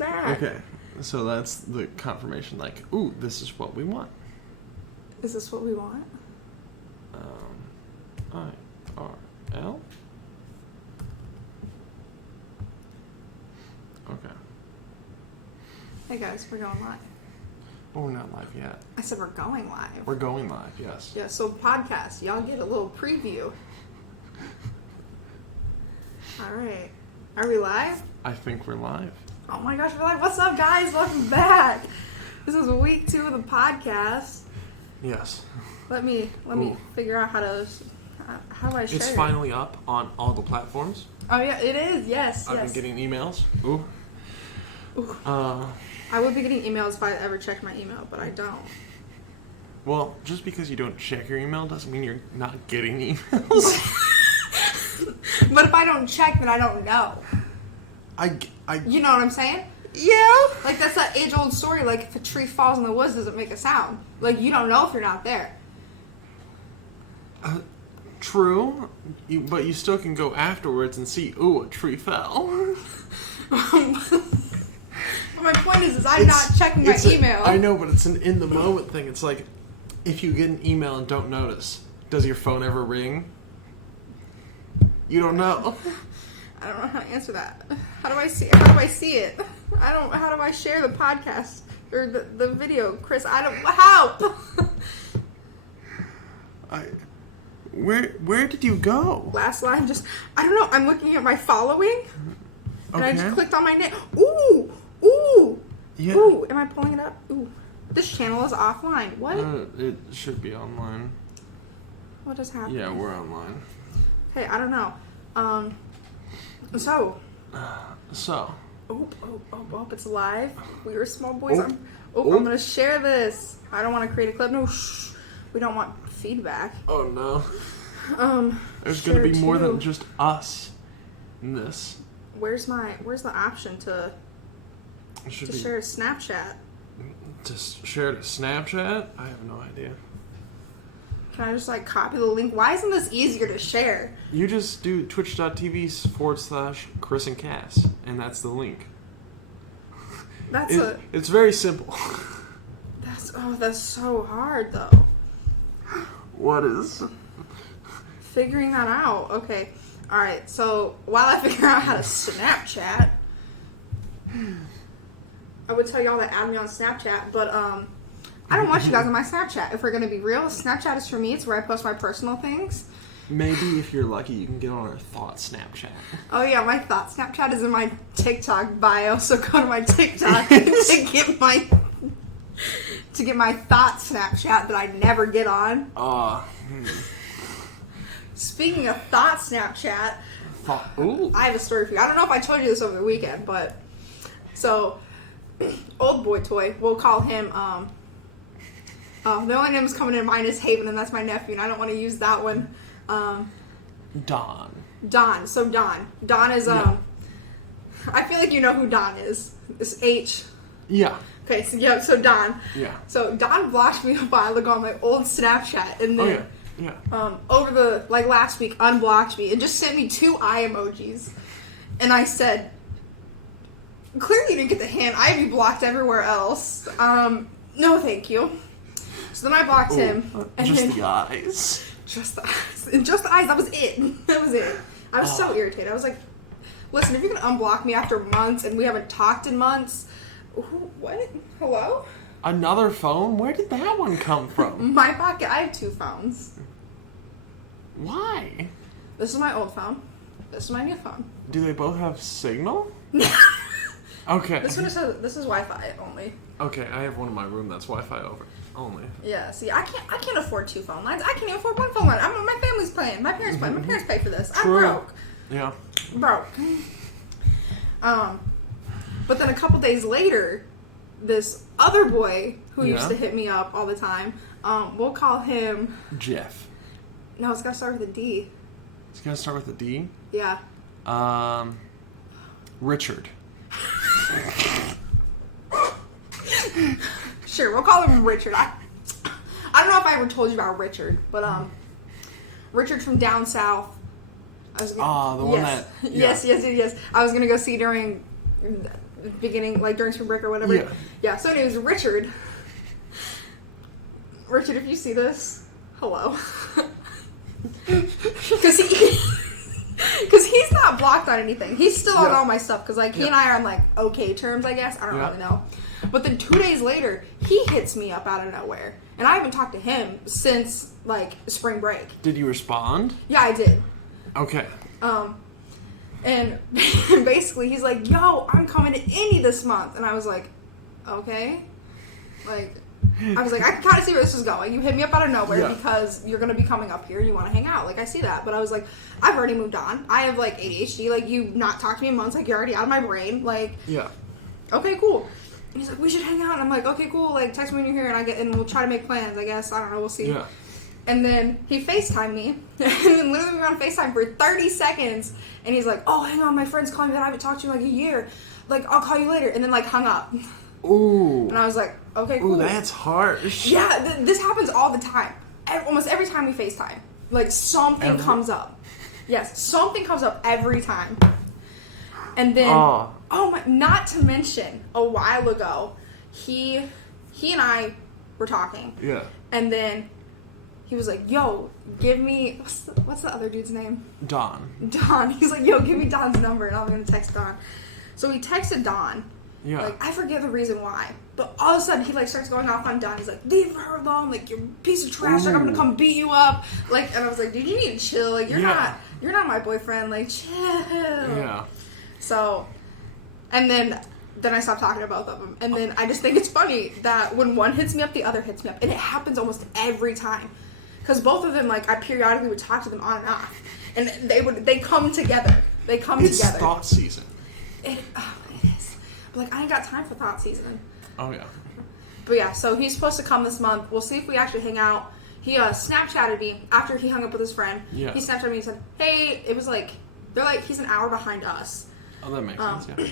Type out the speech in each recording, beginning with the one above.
back. Okay, so that's the confirmation, like, ooh, this is what we want. Is this what we want? IRL? Okay. Hey guys, we're going live. Well, we're not live yet. I said we're going live. We're going live, yes. Yeah, so podcast. Y'all get a little preview. Alright. Are we live? I think we're live. Oh my gosh, we're live. What's up, guys? Welcome back. This is week 2 of the podcast. Yes. Let me figure out how do I share It's it? finally up on all the platforms. Oh yeah, it is. Yes, I've been getting emails. Ooh. I would be getting emails if I ever checked my email, but I don't. Well, just because you don't check your email doesn't mean you're not getting emails. But if I don't check, then I don't know. You know what I'm saying? Yeah. Like, that's that age-old story, like, if a tree falls in the woods, does it make a sound? Like, you don't know if you're not there. True, but you still can go afterwards and see, ooh, a tree fell. My point is I'm not checking my email. I know, but it's an in-the-moment thing. It's like, if you get an email and don't notice, does your phone ever ring? You don't know. I don't know how to answer that. How do I see it? How do I share the podcast or the video? Chris, help! Where did you go? Last line, I don't know. I'm looking at my following, and I just clicked on my name. Ooh! Yeah. Ooh! Am I pulling it up? Ooh! This channel is offline. What? It should be online. What just happened? Yeah, we're online. Hey, I don't know. So. Oh, it's live. We are small boys. I'm gonna share this. I don't want to create a clip. No, shh. We don't want feedback. Oh no. There's gonna be more than just us in this. Where's the option to share a Snapchat? To share to Snapchat? I have no idea. Can I just copy the link? Why isn't this easier to share? You just do twitch.tv/Kris and Cass, and that's the link. It's very simple. That's so hard though. What is? Figuring that out. Okay. Alright, so while I figure out how to Snapchat, I would tell y'all to add me on Snapchat, but I don't want you guys on my Snapchat. If we're going to be real, Snapchat is for me. It's where I post my personal things. Maybe if you're lucky, you can get on our thots Snapchat. Oh yeah, my thought Snapchat is in my TikTok bio, so go to my TikTok to get my thought Snapchat that I never get on. Speaking of thought Snapchat, I have a story for you. I don't know if I told you this over the weekend, but so old boy toy, we'll call him. The only name that's coming in mine is Haven, and that's my nephew, and I don't want to use that one. Don. So Don is I feel like you know who Don is. It's H. Yeah. Okay, so Don. Yeah. So Don blocked me a while ago on my old Snapchat, and then over the last week unblocked me and just sent me 2 eye emojis, and I said, clearly you didn't get the hint. I have you blocked everywhere else. No, thank you. So then I blocked him. And just the eyes. Just the eyes. And just the eyes. That was it. That was it. I was so irritated. I was like, listen, if you're going to unblock me after months and we haven't talked in months, what? Hello? Another phone? Where did that one come from? My pocket. I have 2 phones. Why? This is my old phone. This is my new phone. Do they both have signal? Okay. This one says this is Wi-Fi only. Okay, I have one in my room that's Wi-Fi only. Yeah, see, I can't afford 2 phone lines. I can't even afford 1 phone line. My family's paying. My parents pay. My parents pay for this. True. I'm broke. Yeah. Broke. But then a couple days later, this other boy who used to hit me up all the time, we'll call him Jeff. No, it's gotta start with a D. It's gotta start with a D? Yeah. Richard. Sure, we'll call him Richard. I don't know if I ever told you about Richard, but Richard from down south. The one that... Yeah. Yes. I was gonna go see during beginning, like during spring break or whatever. Yeah. So anyways, Richard, if you see this, hello. Because he's not blocked on anything. He's still on all my stuff. Because like he and I are on like okay terms, I guess. I don't really know. But then 2 days later, he hits me up out of nowhere, and I haven't talked to him since like spring break. Did you respond? Yeah, I did. Okay. And basically he's like, "Yo, I'm coming to Indy this month," and I was like, "Okay." Like, I was like, I can kind of see where this is going. You hit me up out of nowhere because you're going to be coming up here and you want to hang out. Like, I see that. But I was like, I've already moved on. I have, like, ADHD. Like, you not talked to me in months. Like, you're already out of my brain. Like, okay, cool. And he's like, we should hang out. And I'm like, okay, cool. Like, text me when you're here and we'll try to make plans, I guess. I don't know. We'll see. Yeah. And then he FaceTimed me. And then literally we were on FaceTime for 30 seconds. And he's like, oh, hang on. My friend's calling me that I haven't talked to you in, like, a year. Like, I'll call you later. And then, like, hung up. Ooh. And I was like, okay, cool. Ooh, that's harsh. Yeah, this happens all the time. Almost every time we FaceTime. Like, something comes up. Yes, something comes up every time. And then, not to mention, a while ago, he and I were talking. Yeah. And then he was like, yo, give me, what's the other dude's name? Don. He's like, yo, give me Don's number, and I'm going to text Don. So he texted Don. Yeah. Like, I forget the reason why. But all of a sudden, he, like, starts going off on Don. He's like, leave her alone. Like, you're a piece of trash. Like, I'm going to come beat you up. Like, and I was like, dude, you need to chill. Like, you're not my boyfriend. Like, chill. Yeah. So, and then I stopped talking to both of them. And then I just think it's funny that when one hits me up, the other hits me up. And it happens almost every time. Because both of them, like, I periodically would talk to them on and off. And they come together. Together. It's thought season. It is. But, like, I ain't got time for thought season. Oh, yeah. But, yeah, so he's supposed to come this month. We'll see if we actually hang out. He Snapchatted me after he hung up with his friend. Yeah. He Snapchatted me and said, hey, it was like, he's an hour behind us. Oh, that makes sense, yeah.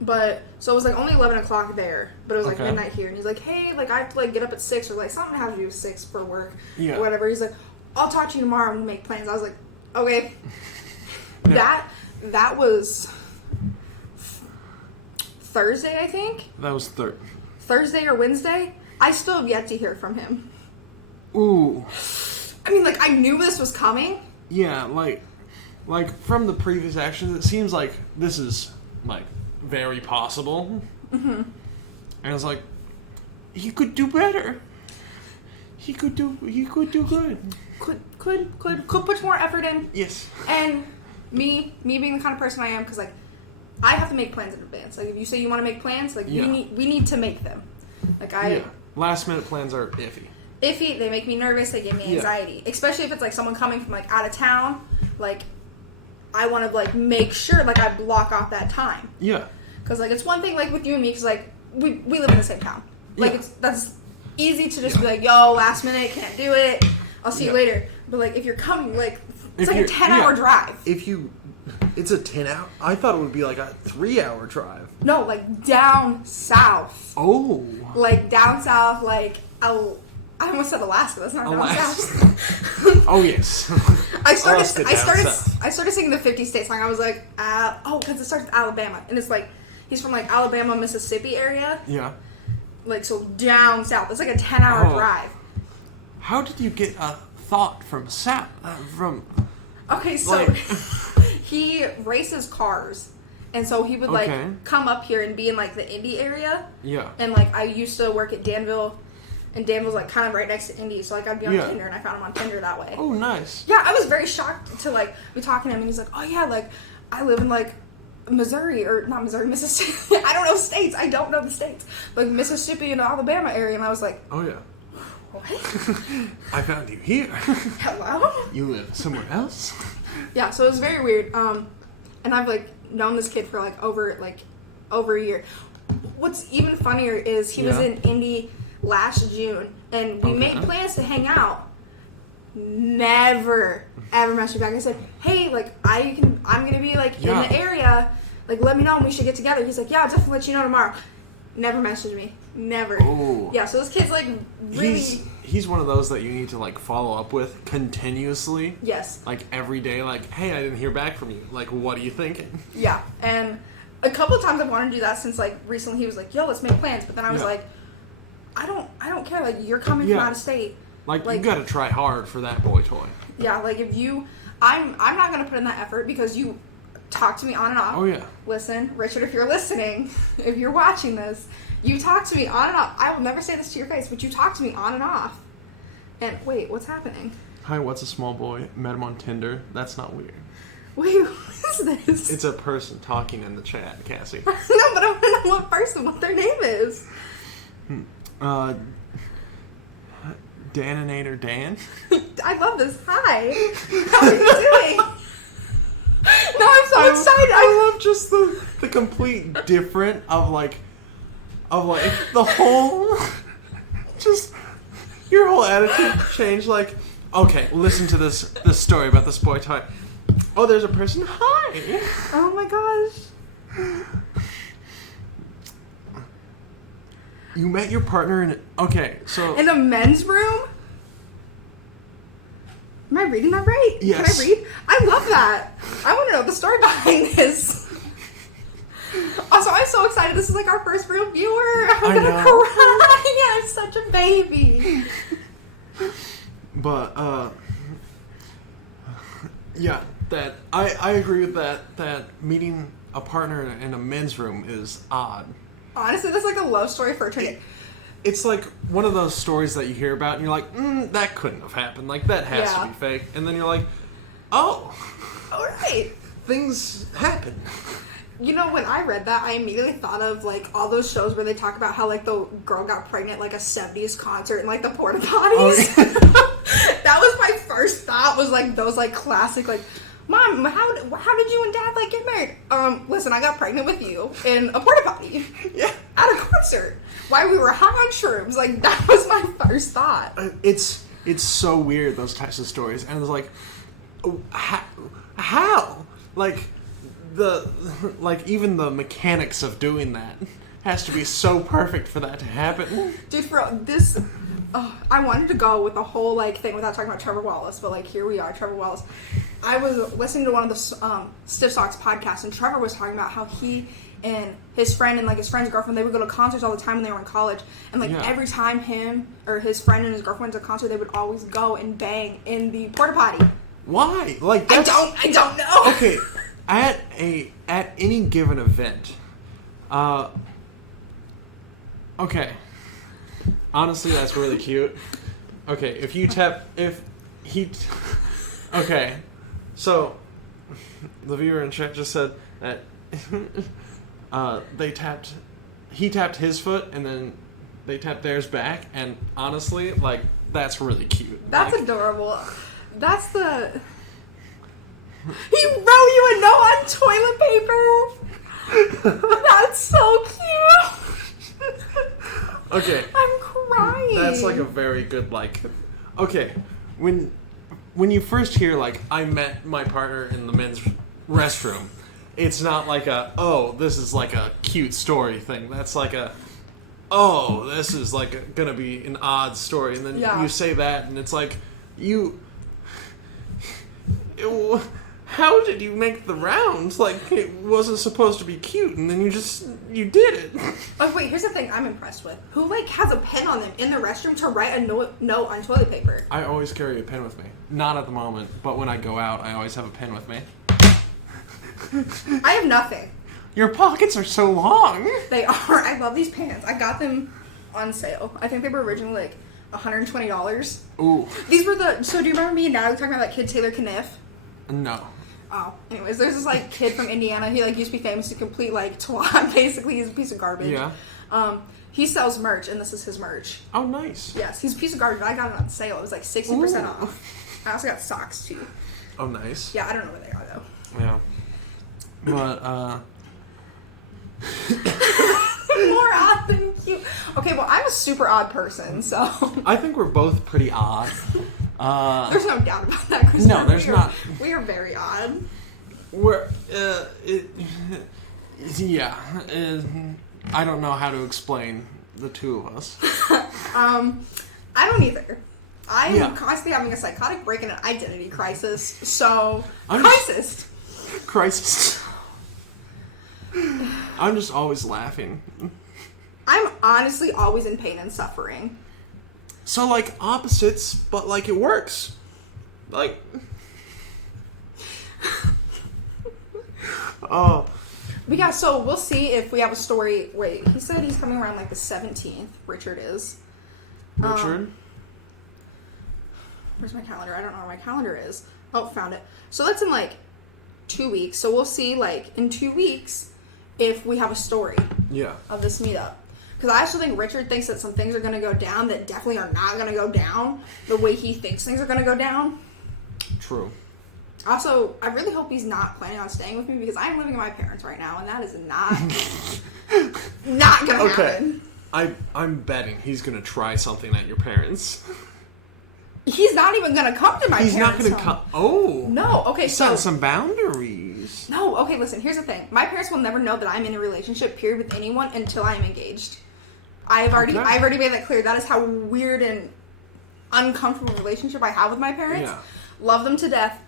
But, so it was, like, only 11 o'clock there. But it was, like, midnight here. And he's like, hey, like, I have to, like, get up at 6 or, like, something has to do with 6 for work. Yeah. Or whatever. He's like, I'll talk to you tomorrow and we'll make plans. I was like, okay. Yeah. That was Thursday, I think. That was Thursday or Wednesday. I still have yet to hear from him. Ooh. I mean, like, I knew this was coming. Yeah, like from the previous actions, it seems like this is, like, very possible. Mm-hmm. And I was like, he could do better. He could do good. Could put more effort in. Yes. And me being the kind of person I am, because, like, I have to make plans in advance. Like, if you say you want to make plans, like, we need to make them. Like, last minute plans are iffy. They make me nervous, they give me anxiety. Especially if it's, like, someone coming from, like, out of town. Like, I want to, like, make sure, like, I block off that time. Yeah. Because, like, it's one thing, like, with you and me, because, like, we live in the same town. Like, that's easy to just be like, yo, last minute, can't do it. I'll see you later. But, like, if you're coming, like, it's like a 10-hour drive. It's a 10-hour? I thought it would be like a 3-hour drive. No, like down south. Oh. Like down south, like I almost said Alaska. That's not down south. Oh yes. I started singing the 50 State song. I was like, because it starts with Alabama, and it's like he's from like Alabama, Mississippi area. Yeah. Like so down south. It's like a 10-hour drive. How did you get a thought from south? Okay, so he races cars, and so he would like come up here and be in like the Indy area. Yeah. And like I used to work at Danville, and Danville's like kind of right next to Indy, so like I'd be on Tinder, and I found him on Tinder that way. Oh, nice. Yeah, I was very shocked to like be talking to him, and he's like, "Oh yeah, like I live in like Missouri or not Missouri, Mississippi. I don't know states. I don't know the states. Like Mississippi and Alabama area," and I was like, "Oh yeah." What? I found you here. Hello? You live somewhere else? Yeah, so it was very weird. And I've like known this kid for like over a year. What's even funnier is he was in Indy last June, and we made plans to hang out. Never ever messaged me back. I said, "Hey, like I'm gonna be like in the area. Like let me know and we should get together." He's like, "Yeah, I'll definitely let you know tomorrow." Never messaged me. Never. Oh. Yeah, so this kid's like really... He's one of those that you need to like follow up with continuously. Yes. Like every day, like, hey, I didn't hear back from you. Like, what are you thinking? Yeah, and a couple of times I've wanted to do that since, like, recently he was like, yo, let's make plans. But then I was like, I don't care. Like, you're coming from out of state. Like, you gotta try hard for that boy toy. Yeah, like, if you... I'm not gonna put in that effort because you talk to me on and off. Oh, yeah. Listen, Richard, if you're listening, if you're watching this, you talk to me on and off. I will never say this to your face, but you talk to me on and off. And, wait, what's happening? Hi, what's a small boy? Met him on Tinder. That's not weird. Wait, who is this? It's a person talking in the chat, Cassie. No, but I want to know what person, what their name is. Daninator Dan? I love this. Hi. How are you doing? No, I'm so excited. I love just the complete different of the whole, just your whole attitude changed. Like, okay, listen to this story about this boy toy. Oh, there's a person. Hi. Oh my gosh. You met your partner in... Okay, so... In a men's room? Am I reading that right? Yes. Can I read? I love that. I want to know the story behind this. Also, I'm so excited. This is like our first real viewer. I'm going to cry. I'm such a baby. But, yeah, that... I agree with that meeting a partner in a men's room is odd. Honestly, that's like a love story for eternity. It's like one of those stories that you hear about and you're like, that couldn't have happened. Like, that has to be fake. And then you're like, oh. All right. Things happen. You know, when I read that, I immediately thought of, like, all those shows where they talk about how, like, the girl got pregnant at, like, a 70s concert and, like, the porta-potties. Oh, yeah. That was my first thought, was, like, those, like, classic, like, Mom, how did you and Dad, like, get married? Listen, I got pregnant with you in a porta-potty. Yeah. At a concert. While we were high on shrooms. Like, that was my first thought. It's so weird, those types of stories. And it's like, how? Like, even the mechanics of doing that has to be so perfect for that to happen. Dude, for this... I wanted to go with the whole, like, thing without talking about Trevor Wallace, but, like, here we are, Trevor Wallace. I was listening to one of the Stiff Socks podcasts, and Trevor was talking about how he and his friend and, like, his friend's girlfriend, they would go to concerts all the time when they were in college, and, like, every time him or his friend and his girlfriend went to a concert, they would always go and bang in the porta-potty. Why? Like, that's... I don't know. Okay, at any given event, okay... Honestly, that's really cute. Okay, okay, so the viewer in chat just said that he tapped his foot and then they tapped theirs back, and honestly, like, that's really cute. That's adorable. That's the... He wrote you a note on toilet paper. That's so cute. Okay. I'm crying. That's like a very good, like... Okay, when you first hear, like, I met my partner in the men's restroom, it's not like this is like a cute story thing. That's like this is like gonna be an odd story. And then you say that, and it's like, how did you make the rounds? Like, it wasn't supposed to be cute, and then you did it. Oh, wait, here's the thing I'm impressed with. Who, like, has a pen on them in the restroom to write a note on toilet paper? I always carry a pen with me. Not at the moment, but when I go out, I always have a pen with me. I have nothing. Your pockets are so long. They are. I love these pants. I got them on sale. I think they were originally, like, $120. Ooh. These were so do you remember me and Natalie talking about that kid Taylor Kniff? No. Oh, anyways, there's this, like, kid from Indiana. He, like, used to be famous to complete, like, twat. Basically, he's a piece of garbage. Yeah. He sells merch, and this is his merch. Oh, nice. Yes, he's a piece of garbage. I got it on sale. It was, like, 60% off. I also got socks, too. Oh, nice. Yeah, I don't know where they are, though. Yeah. But, More odd than cute. Okay, well, I'm a super odd person, so... I think we're both pretty odd. There's no doubt about that, Chris. No, there's not. We are very odd. I don't know how to explain the two of us. I don't either. I'm constantly having a psychotic break and an identity crisis, so... Crisis. I'm just always laughing. I'm honestly always in pain and suffering. So, like, opposites, but, like, it works. Like... Oh. But yeah, so we'll see if we have a story. Wait, he said he's coming around, like, the 17th. Richard is. Richard? Where's my calendar? I don't know where my calendar is. Oh, found it. So that's in, like, 2 weeks. So we'll see, like, in 2 weeks if we have a story of this meetup. Because I actually think Richard thinks that some things are going to go down that definitely are not going to go down the way he thinks things are going to go down. True. Also, I really hope he's not planning on staying with me because I'm living with my parents right now, and that is not going to happen. I'm betting he's going to try something at your parents'. He's not even going to come to my parents' He's not going to come. Oh. No, okay, Set some boundaries. No, okay, listen, here's the thing. My parents will never know that I'm in a relationship, period, with anyone until I'm engaged. I've already made that clear. That is how weird and uncomfortable relationship I have with my parents. Yeah. Love them to death.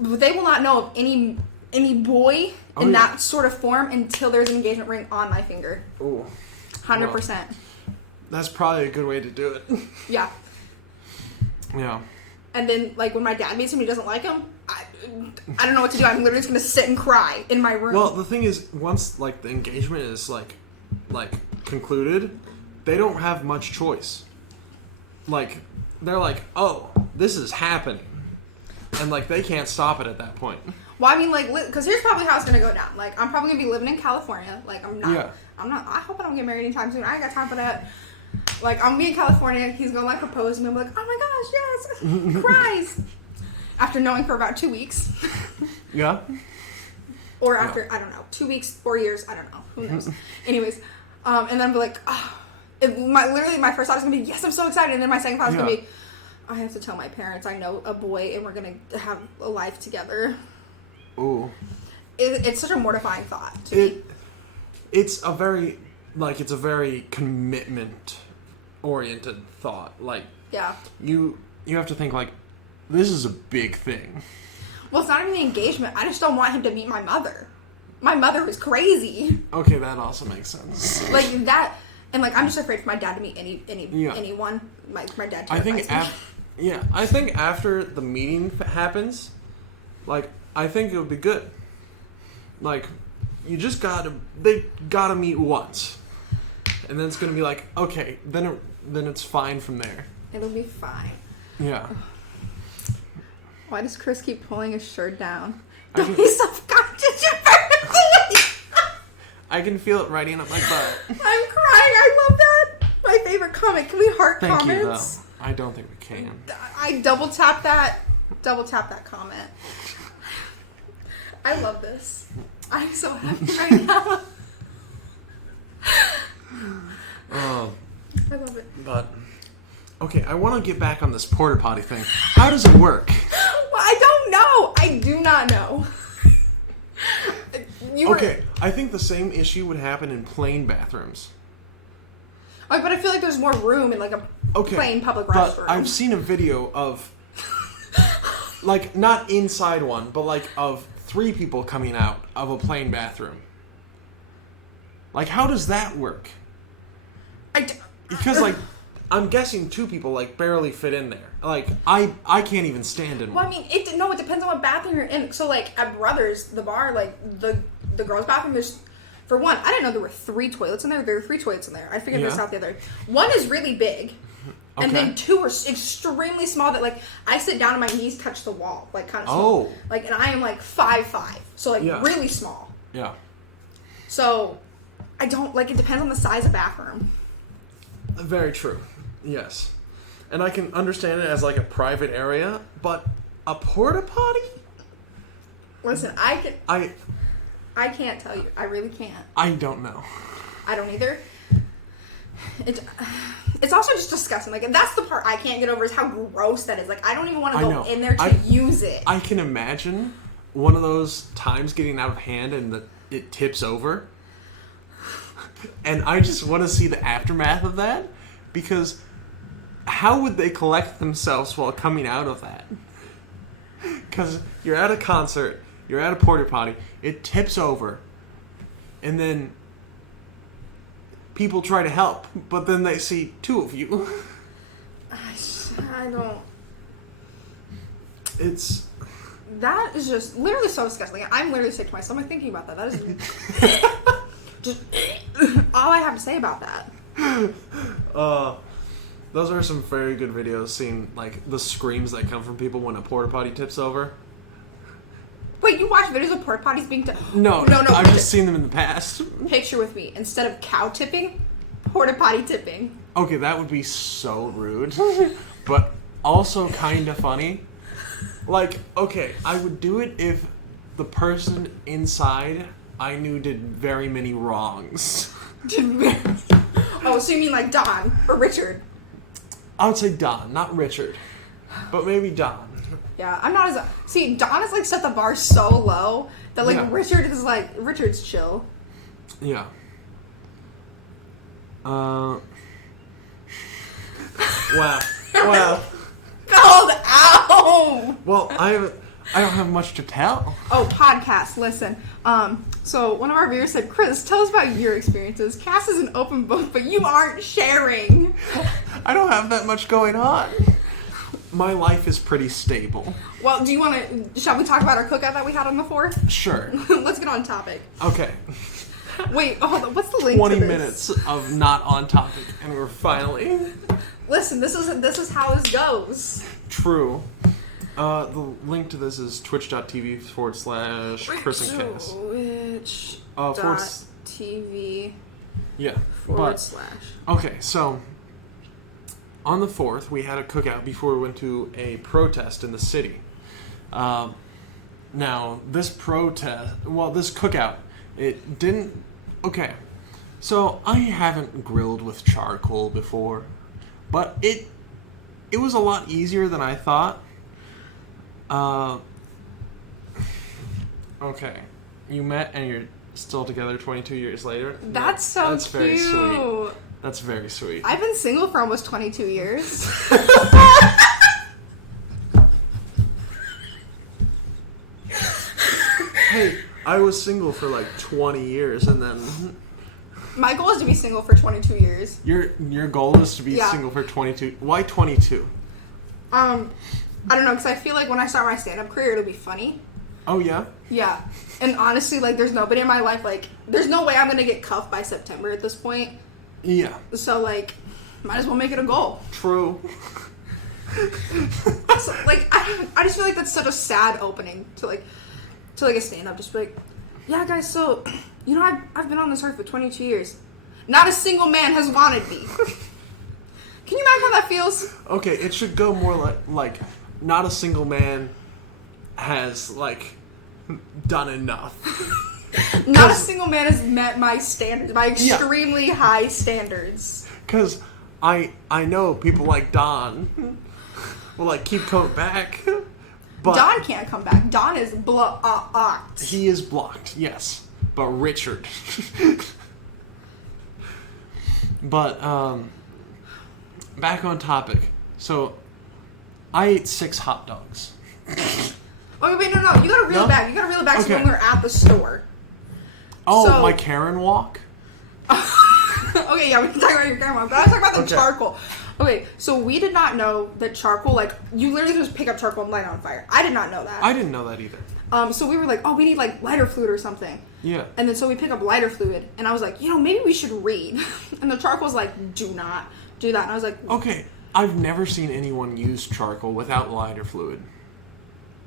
But they will not know of any boy in that sort of form until there's an engagement ring on my finger. Ooh. 100%. Well, that's probably a good way to do it. Yeah. Yeah. And then, like, when my dad meets him, he doesn't like him. I don't know what to do. I'm literally just going to sit and cry in my room. Well, the thing is, once, like, the engagement is, like concluded, they don't have much choice. Like, they're like, oh, this is happening. And, like, they can't stop it at that point. Well, I mean, like, because here's probably how it's going to go down. Like, I'm probably going to be living in California. Like, I hope I don't get married anytime soon. I ain't got time for that. Like, I'm going to be in California. He's going to, like, propose to me. I'm like, oh my gosh, yes. Christ. After knowing for about 2 weeks. Yeah. Or after, I don't know, 2 weeks, 4 years, I don't know. Who knows? Anyways. And then I'll be like, oh. Literally, my first thought is going to be, yes, I'm so excited. And then my second thought is going to be, I have to tell my parents I know a boy and we're going to have a life together. Ooh. It's such a mortifying thought to me. It's a very commitment-oriented thought. Like, yeah. You have to think, like, this is a big thing. Well, it's not even the engagement. I just don't want him to meet my mother. My mother was crazy. Okay, that also makes sense. Like, that... And, like, I'm just afraid for my dad to meet anyone. My dad terrifies me. I think after the meeting happens, like, I think it would be good. Like, they gotta meet once. And then it's gonna be like, okay, then it's fine from there. It'll be fine. Yeah. Why does Chris keep pulling his shirt down? Don't be self-conscious, you're perfectly. I can feel it riding up my butt. I'm crying. I love that. My favorite comment. Can we heart comments? Thank you, though. I don't think we can. I double tap that comment. I love this. I'm so happy right now. Oh. I love it. But, okay, I want to get back on this porta-potty thing. How does it work? Well, I don't know. I do not know. Okay, I think the same issue would happen in plain bathrooms. Oh, but I feel like there's more room in, like, a plain public restroom. But I've seen a video of, like, not inside one, but, like, of 3 people coming out of a plain bathroom. Like, how does that work? Because, like, I'm guessing 2 people, like, barely fit in there. Like, I can't even stand in one. Well, I mean, it depends on what bathroom you're in. So, like, at Brothers, the bar, like, the girls' bathroom, there's, for one, I didn't know there were 3 toilets in there. There were 3 toilets in there. I figured there's out the other. One is really big. Okay. And then 2 are extremely small that, like, I sit down and my knees touch the wall. Like, kind of small. Oh. Like, and I am, like, 5'5". So, like, really small. Yeah. So, I don't, like, it depends on the size of bathroom. Very true. Yes. And I can understand it as, like, a private area, but a porta-potty? Listen, I can't tell you. I really can't. I don't know. I don't either. It's also just disgusting. Like, that's the part I can't get over is how gross that is. Like, I don't even want to go in there to use it. I can imagine one of those times getting out of hand and it tips over. And I just want to see the aftermath of that, because how would they collect themselves while coming out of that? Because you're at a concert, you're at a porta potty, it tips over, and then people try to help, but then they see two of you. I don't... That is just literally so disgusting. I'm literally sick to my stomach thinking about that. That is just all I have to say about that. Those are some very good videos, seeing like the screams that come from people when a porta potty tips over. Wait, you watch videos of porta potties being No. I've just seen them in the past. Picture with me. Instead of cow tipping, porta potty tipping. Okay, that would be so rude, but also kind of funny. Like, okay, I would do it if the person inside I knew did very many wrongs. Oh, so you mean like Don or Richard? I would say Don, not Richard, but maybe Don. Yeah, I'm not as... See, Don has, like, set the bar so low that, like, Yeah. Richard is, like... Richard's chill. Yeah. Wow. Called out! Well, I don't have much to tell. Oh, podcast, listen. So, one of our viewers said, Kris, tell us about your experiences. Cass is an open book, but you aren't sharing. I don't have that much going on. My life is pretty stable. Well, do you want to... Shall we talk about our cookout that we had on the 4th? Sure. Let's get on topic. Okay. Wait, hold on. What's the link 20 to this? minutes of not on topic, and we're finally... Listen, this is how this goes. True. The link to this is twitch.tv/Kris and Cass. Twitch.tv Yeah. /. Okay, so... On the 4th, we had a cookout before we went to a protest in the city. Now, this cookout, it didn't... Okay, so I haven't grilled with charcoal before, but it was a lot easier than I thought. Okay, you met and you're still together 22 years later? That's so cute. Very sweet. That's very sweet. I've been single for almost 22 years. Hey, I was single for like 20 years and then... My goal is to be single for 22 years. Your goal is to be single for 22... Why 22? I don't know, because I feel like when I start my stand-up career, it'll be funny. Oh, yeah? Yeah. And honestly, like, there's nobody in my life, like... There's no way I'm going to get cuffed by September at this point. Yeah. So, like, might as well make it a goal. True. So, like, I just feel like that's such a sad opening to a stand-up. Just be like, yeah, guys, so, you know, I've been on this earth for 22 years. Not a single man has wanted me. Can you imagine how that feels? Okay, it should go more like not a single man has, like, done enough. Not a single man has met my standards, my extremely high standards. Because I know people like Don will, like, keep coming back. But Don can't come back. Don is blocked. He is blocked, yes. But Richard. But, back on topic. So, I ate 6 hot dogs. Oh, wait, no. You gotta reel it back. You gotta reel it back to when we were at the store. Oh, so, my Karen walk? Okay, yeah, we can talk about your Karen walk. But I was talking about the charcoal. Okay, so we did not know that charcoal, like, you literally just pick up charcoal and light it on fire. I did not know that. I didn't know that either. So we were like, oh, we need, like, lighter fluid or something. Yeah. And then so we pick up lighter fluid, and I was like, you know, maybe we should read. And the charcoal's like, do not do that. And I was like... Okay, I've never seen anyone use charcoal without lighter fluid.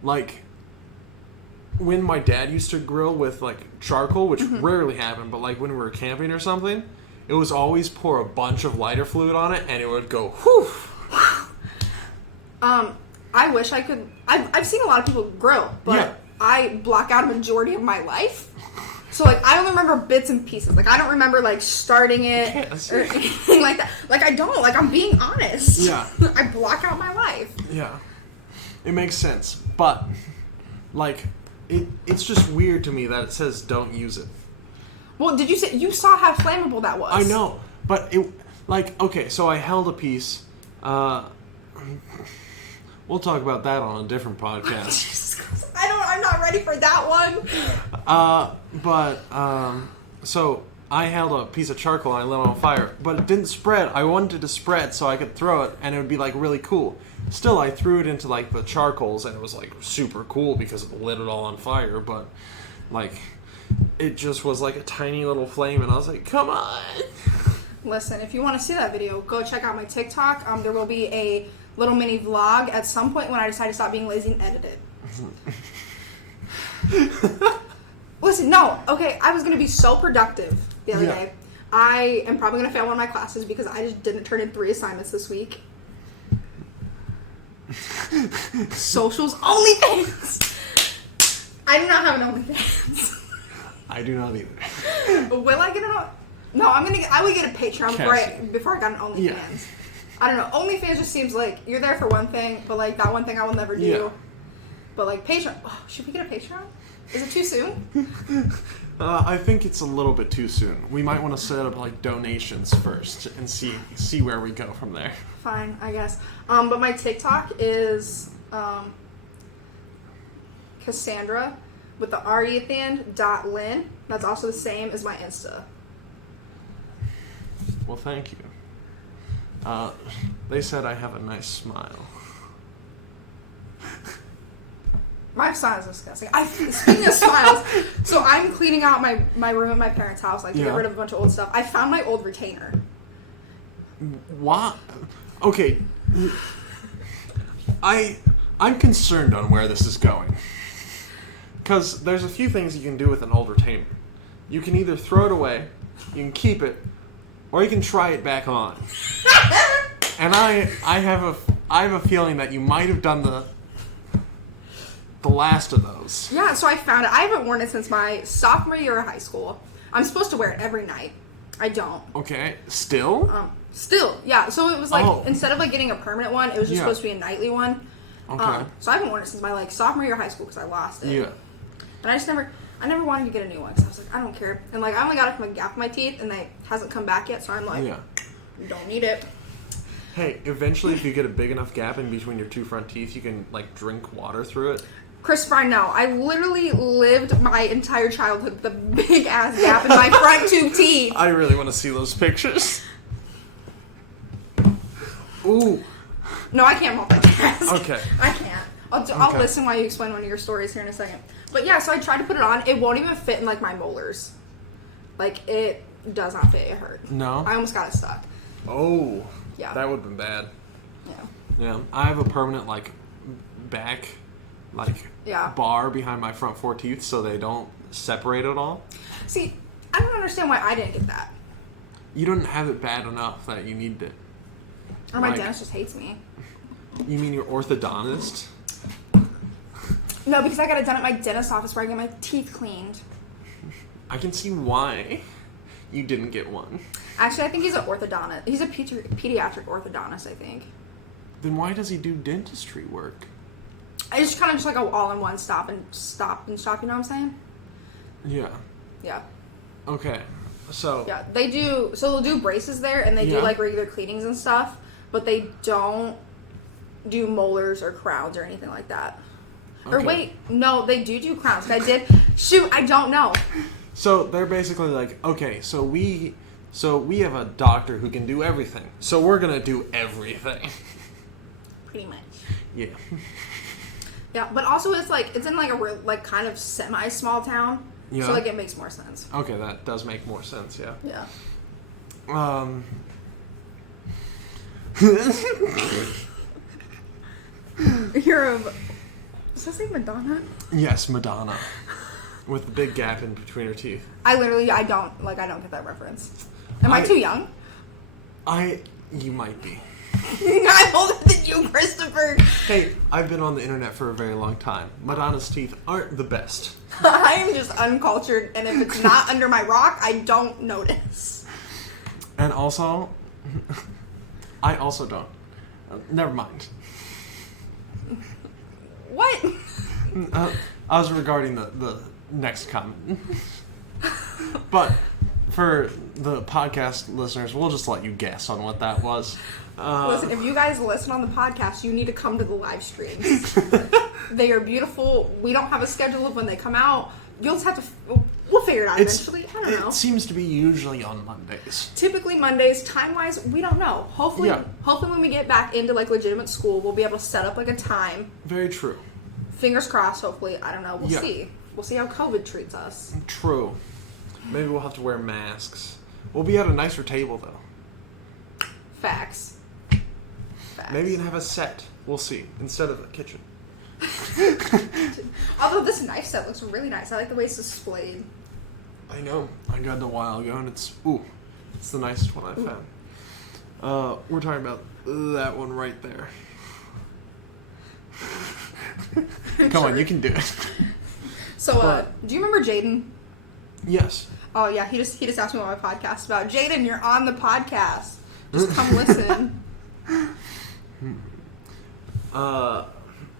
Like, when my dad used to grill with, like, charcoal, which rarely happened, but, like, when we were camping or something, it was always pour a bunch of lighter fluid on it, and it would go, whew. I wish I could... I've seen a lot of people grill, but I block out a majority of my life. So, like, I only remember bits and pieces. Like, I don't remember, like, starting it or anything like that. Like, I don't. Like, I'm being honest. Yeah. I block out my life. Yeah. It makes sense. But, like, it's just weird to me that it says don't use it. Well, did you say... You saw how flammable that was. I know. But, it, like, okay, so I held a piece. We'll talk about that on a different podcast. I'm not ready for that one. So I held a piece of charcoal and I lit it on fire, but it didn't spread. I wanted it to spread so I could throw it and it would be like really cool. Still, I threw it into like the charcoals and it was like super cool because it lit it all on fire, but like it just was like a tiny little flame and I was like, come on. Listen, if you want to see that video, go check out my TikTok. There will be a little mini vlog at some point when I decide to stop being lazy and edit it. Listen, no, okay, I was going to be so productive the other day. I am probably going to fail one of my classes because I just didn't turn in 3 assignments this week. Socials, OnlyFans. I do not have an OnlyFans. I do not either. Will I get an No, I would get a Patreon before I got an OnlyFans. Yeah. I don't know. OnlyFans just seems like you're there for one thing, but like that one thing I will never do. Yeah. But like Patreon, should we get a Patreon? Is it too soon? I think it's a little bit too soon. We might want to set up like donations first and see where we go from there. Fine, I guess. But my TikTok is Cassandra with the RE at the end .lyn. That's also the same as my Insta. Well, thank you. They said I have a nice smile. My smile is disgusting. Speaking of smiles, so I'm cleaning out my room at my parents' house, like to get rid of a bunch of old stuff. I found my old retainer. What? Okay. I'm concerned on where this is going. Because there's a few things you can do with an old retainer. You can either throw it away, you can keep it, or you can try it back on. And I have a feeling that you might have done the last of those. Yeah, so I found it. I haven't worn it since my sophomore year of high school. I'm supposed to wear it every night. I don't. Okay. Still? Still, yeah. So it was like, instead of like getting a permanent one, it was just supposed to be a nightly one. Okay. So I haven't worn it since my like sophomore year of high school because I lost it. Yeah. And I never wanted to get a new one because I was like, I don't care. And like I only got it from a gap in my teeth and it hasn't come back yet, so I'm like, don't need it. Hey, eventually if you get a big enough gap in between your 2 front teeth, you can like drink water through it. Christopher, no. I literally lived my entire childhood with a big ass gap in my front 2 teeth. I really want to see those pictures. Ooh. No, I can't multitask. Okay. I can't. I'll listen while you explain one of your stories here in a second. But yeah, so I tried to put it on. It won't even fit in like my molars. Like it does not fit. It hurt. No. I almost got it stuck. Oh. Yeah. That would have been bad. Yeah. Yeah. I have a permanent like back bar behind my front 4 teeth so they don't separate at all. See, I don't understand why I didn't get that. You didn't have it bad enough that you needed it. Or my dentist just hates me. You mean your orthodontist? No, because I got it done at my dentist's office where I get my teeth cleaned. I can see why you didn't get one. Actually, I think he's an orthodontist. He's a pediatric orthodontist, I think. Then why does he do dentistry work? It's kind of just like a all-in-one stop and shop, you know what I'm saying? Yeah. Yeah. Okay. So... Yeah, they do... So they'll do braces there, and they do, like, regular cleanings and stuff, but they don't do molars or crowns or anything like that. Okay. Or wait, no, they do crowns. I did... Shoot, I don't know. So they're basically like, okay, so we have a doctor who can do everything, so we're going to do everything. Pretty much. Yeah. Yeah, but also it's in like a real, like kind of semi-small town. Yeah. So like it makes more sense. Okay, that does make more sense, yeah. Yeah. Does that say Madonna? Yes, Madonna. With the big gap in between her teeth. I don't get that reference. Am I too young? You might be. I'm older than you, Christopher. Hey, I've been on the internet for a very long time. Madonna's teeth aren't the best. I'm just uncultured, and if it's not under my rock, I don't notice. And also, I also don't. Never mind. What? I was regarding the next comment. But for the podcast listeners, we'll just let you guess on what that was. Listen, if you guys listen on the podcast, you need to come to the live streams. They are beautiful. We don't have a schedule of when they come out. you'll just have to. We'll figure it out eventually. I don't know. It seems to be usually on Mondays. Typically Mondays. Time-wise, we don't know. Hopefully when we get back into like legitimate school, we'll be able to set up like a time. Very true. Fingers crossed. Hopefully, I don't know. We'll see. We'll see how COVID treats us. True. Maybe we'll have to wear masks. We'll be at a nicer table though. Facts. Maybe you can have a set. We'll see instead of a kitchen. Although this knife set looks really nice. I like the way it's displayed. I know. I got it a while ago, and it's the nicest one I've found. We're talking about that one right there. Come on, you can do it. So, do you remember Jaden? Yes. Oh yeah, he just asked me what my podcast is about. Jaden, you're on the podcast. Just come listen.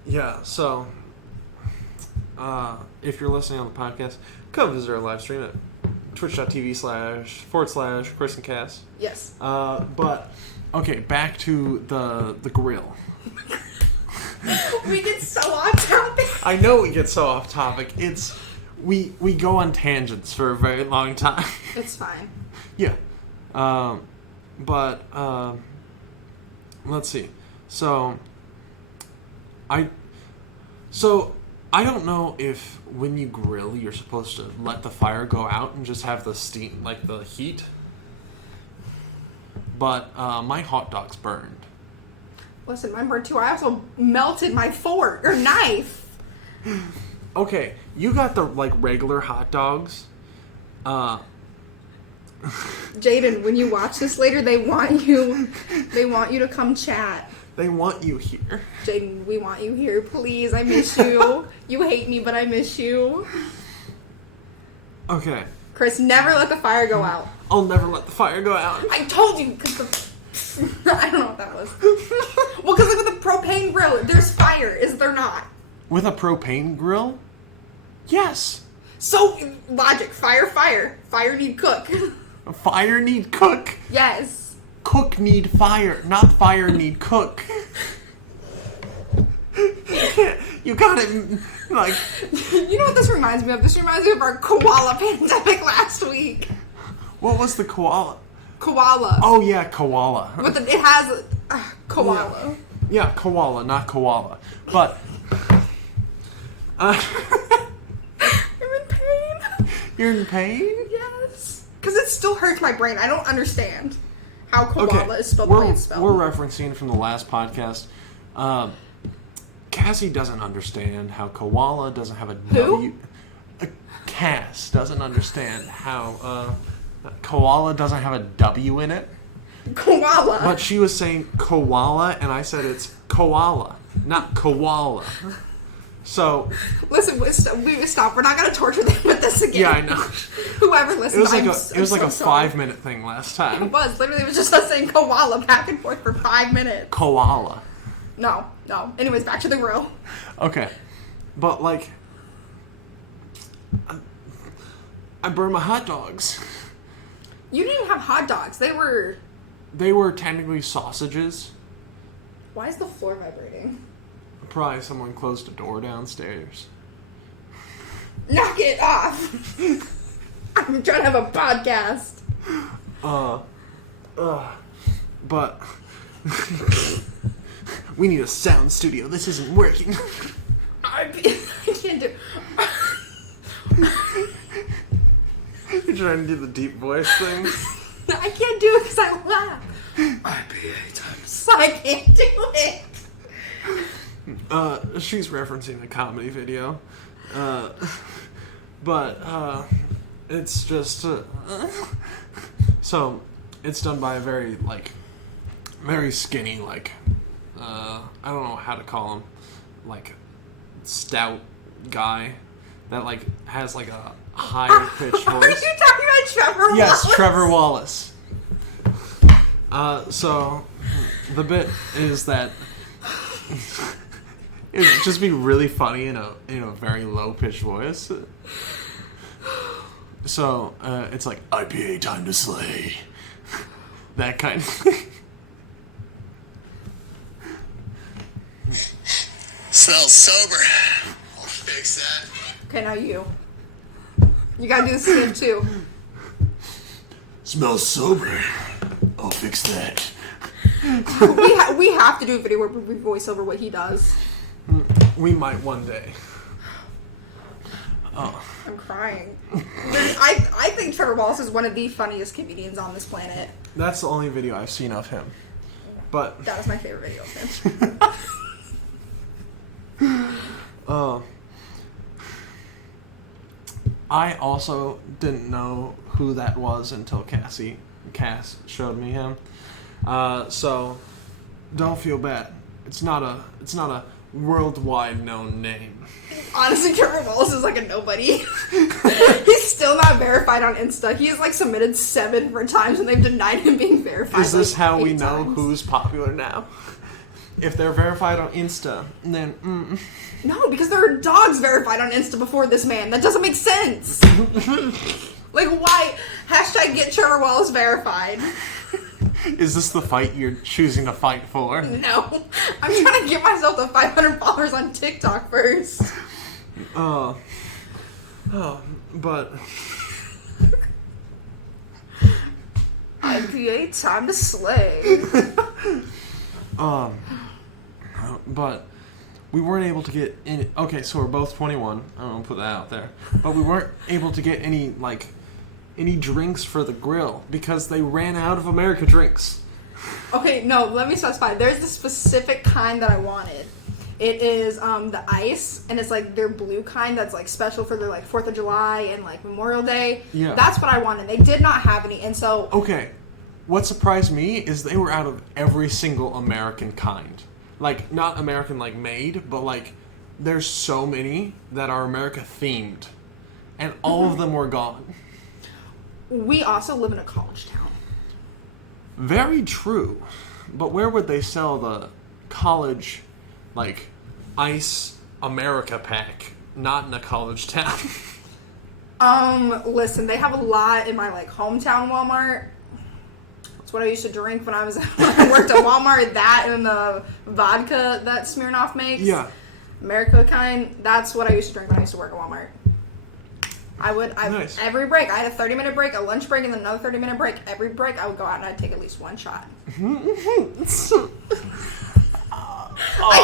Yeah. So, if you're listening on the podcast, come visit our live stream at twitch.tv//Kris and Cass. Yes. But okay, back to the grill. We get so off topic. I know we get so off topic. It's we go on tangents for a very long time. It's fine. Yeah. But let's see. So I don't know if when you grill you're supposed to let the fire go out and just have the steam, like the heat. But my hot dogs burned. Listen, mine burned too. I also melted my fork or knife. Okay, you got the like regular hot dogs. Jaden, when you watch this later, they want you to come chat. They want you here. Jaden, we want you here, please. I miss you. You hate me, but I miss you. Okay. Kris, never let the fire go out. I'll never let the fire go out. I told you, because I don't know what that was. Well, because with a propane grill, there's fire, is there not? With a propane grill? Yes. So, logic. Fire. Fire need cook. Fire need cook? Yes. Cook need fire, not fire need cook. You got it, like... You know what this reminds me of? This reminds me of our koala pandemic last week. What was the koala? Koala. Oh, yeah, koala. But it has... koala. Yeah, koala, not koala. But... I'm in pain. You're in pain? Yes. Because it still hurts my brain. I don't understand how koala is spelled the way it's spelled. We're referencing from the last podcast. Cassie doesn't understand how koala doesn't have a W. Cass doesn't understand how koala doesn't have a W in it. Koala. But she was saying koala, and I said it's koala, not koala. So... Listen, we stop. We're not going to torture them with this again. Yeah, I know. Whoever listens, it was like a 5-minute thing last time. It was. Literally, it was just us saying koala back and forth for 5 minutes. Koala. No. Anyways, back to the grill. Okay. But, like... I burned my hot dogs. You didn't even have hot dogs. They were technically sausages. Why is the floor vibrating? Probably someone closed a door downstairs. Knock it off! I'm trying to have a podcast. But we need a sound studio. This isn't working. I can't do. You're trying to do the deep voice thing. I can't do it because I laugh. IPA times. I can't do it. She's referencing a comedy video. But it's just... so, it's done by a very skinny, I don't know how to call him, stout guy that, has, a high-pitched voice. Are you talking about Trevor Wallace? Yes, Trevor Wallace. So, the bit is that... it would just be really funny in a very low-pitched voice. So, it's like, IPA time to slay. That kind of thing. Smells sober. I'll fix that. Okay, now you. You gotta do the skin too. Smells sober. I'll fix that. we have to do a video where we voice over what he does. We might one day. Oh. I'm crying. I think Trevor Wallace is one of the funniest comedians on this planet. That's the only video I've seen of him. But that was my favorite video of him. I also didn't know who that was until Cass showed me him. So don't feel bad. It's not a worldwide known name. Honestly, Trevor Wallace is like a nobody. He's still not verified on Insta. He has like submitted 7 different times and they've denied him being verified. Is this how we know times. who's popular now? If they're verified on Insta, then No, because there are dogs verified on Insta before this man. That doesn't make sense. Like, why? Hashtag get Trevor Wallace verified. Is this the fight you're choosing to fight for? No. I'm trying to get myself to 500 followers on TikTok first. But... IPA, time to slay. But we weren't able to get any... Okay, so we're both 21. I don't want to put that out there. But we weren't able to get any drinks for the grill because they ran out of America drinks. Okay, no, let me specify. There's the specific kind that I wanted. It is the ice, and it's like their blue kind that's like special for their like 4th of July and like Memorial Day. Yeah. That's what I wanted. They did not have any, and so... Okay, what surprised me is they were out of every single American kind. Like, not American like made, but like there's so many that are America themed. And all of them were gone. We also live in a college town. Very true. But where would they sell the college, like, ice America pack? Not in a college town. Listen, they have a lot in my, like, hometown Walmart. That's what I used to drink when I worked at Walmart. That and the vodka that Smirnoff makes. Yeah. America kind. That's what I used to drink when I used to work at Walmart. Nice. Every break, I had a 30-minute break, a lunch break, and then another 30-minute break. Every break, I would go out and I'd take at least one shot. I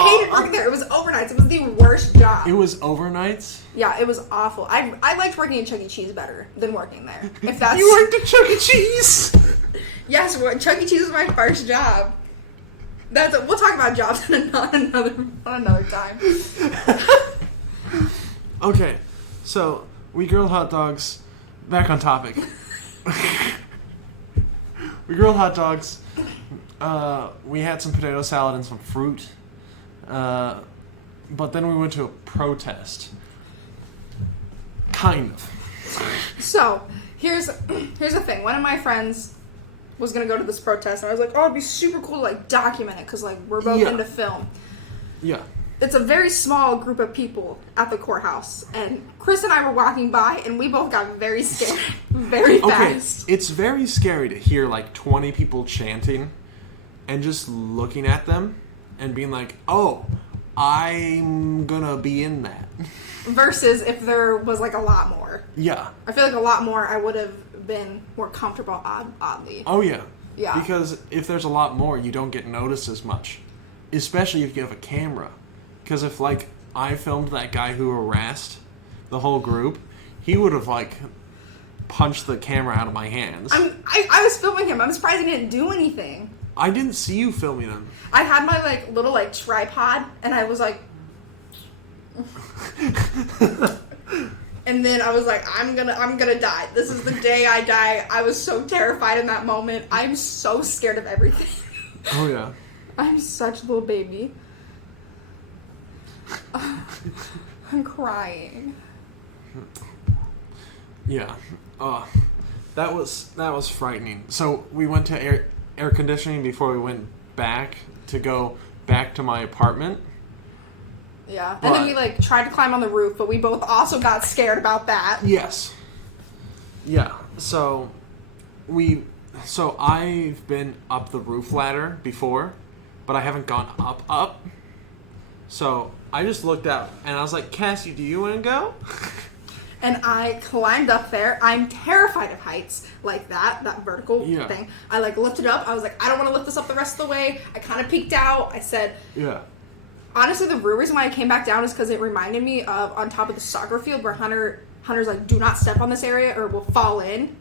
hated working there. It was overnights. It was the worst job. It was overnights? Yeah, it was awful. I liked working at Chuck E. Cheese better than working there. If that's... You worked at Chuck E. Cheese? Yes, Chuck E. Cheese was my first job. We'll talk about jobs on another time. Okay, so... We grilled hot dogs. Back on topic. We grilled hot dogs. We had some potato salad and some fruit. But then we went to a protest. Kind of. So, here's the thing. One of my friends was going to go to this protest, and I was like, oh, it'd be super cool to, like, document it, because, like, we're both into film. Yeah. It's a very small group of people at the courthouse, and Kris and I were walking by, and we both got very scared very fast. Okay, it's very scary to hear, like, 20 people chanting and just looking at them and being like, oh, I'm gonna be in that. Versus if there was, like, a lot more. Yeah. I feel like a lot more, I would have been more comfortable, oddly. Oh, yeah. Yeah. Because if there's a lot more, you don't get noticed as much. Especially if you have a camera. Because if, like, I filmed that guy who harassed the whole group, he would have, like, punched the camera out of my hands. I was filming him. I'm surprised he didn't do anything. I didn't see you filming him. I had my, like, little, like, tripod, and I was like... And then I was like, I'm gonna die. This is the day I die. I was so terrified in that moment. I'm so scared of everything. Oh, yeah. I'm such a little baby. I'm crying. Yeah. That was frightening. So we went to air conditioning before we went back to go back to my apartment. Yeah. And then we, like, tried to climb on the roof, but we both also got scared about that. Yes. Yeah. So I've been up the roof ladder before, but I haven't gone up. So I just looked out, and I was like, Cassie, do you want to go? And I climbed up there. I'm terrified of heights like that vertical thing. I like lifted up. I was like, I don't want to lift this up the rest of the way. I kind of peeked out. I said, honestly, the real reason why I came back down is because it reminded me of on top of the soccer field where Hunter's like, do not step on this area or we'll fall in.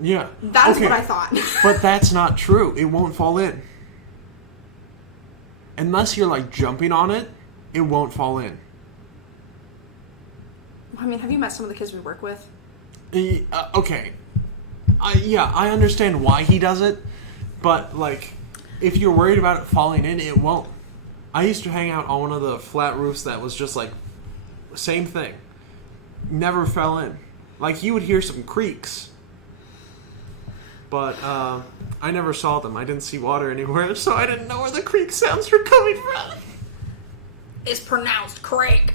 Yeah. That's what I thought. But that's not true. It won't fall in. Unless you're like jumping on it, it won't fall in. I mean, have you met some of the kids we work with? Okay. I understand why he does it, but, like, if you're worried about it falling in, it won't. I used to hang out on one of the flat roofs that was just, like, same thing. Never fell in. Like, you would hear some creaks, but I never saw them. I didn't see water anywhere, so I didn't know where the creak sounds were coming from. It's pronounced creak.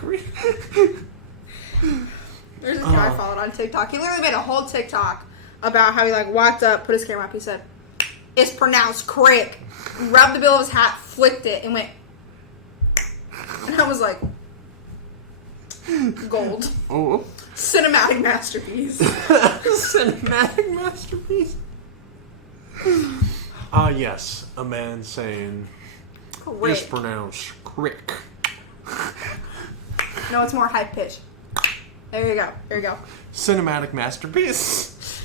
There's this guy I followed on TikTok. He literally made a whole TikTok about how he like walked up, put his camera up. He said, "It's pronounced crick." Rubbed the bill of his hat, flicked it, and went. And I was like, gold. Oh, cinematic masterpiece. Cinematic masterpiece. Yes, a man saying, Crick. "It's pronounced crick." No, it's more high pitch. There you go. There you go. Cinematic masterpiece.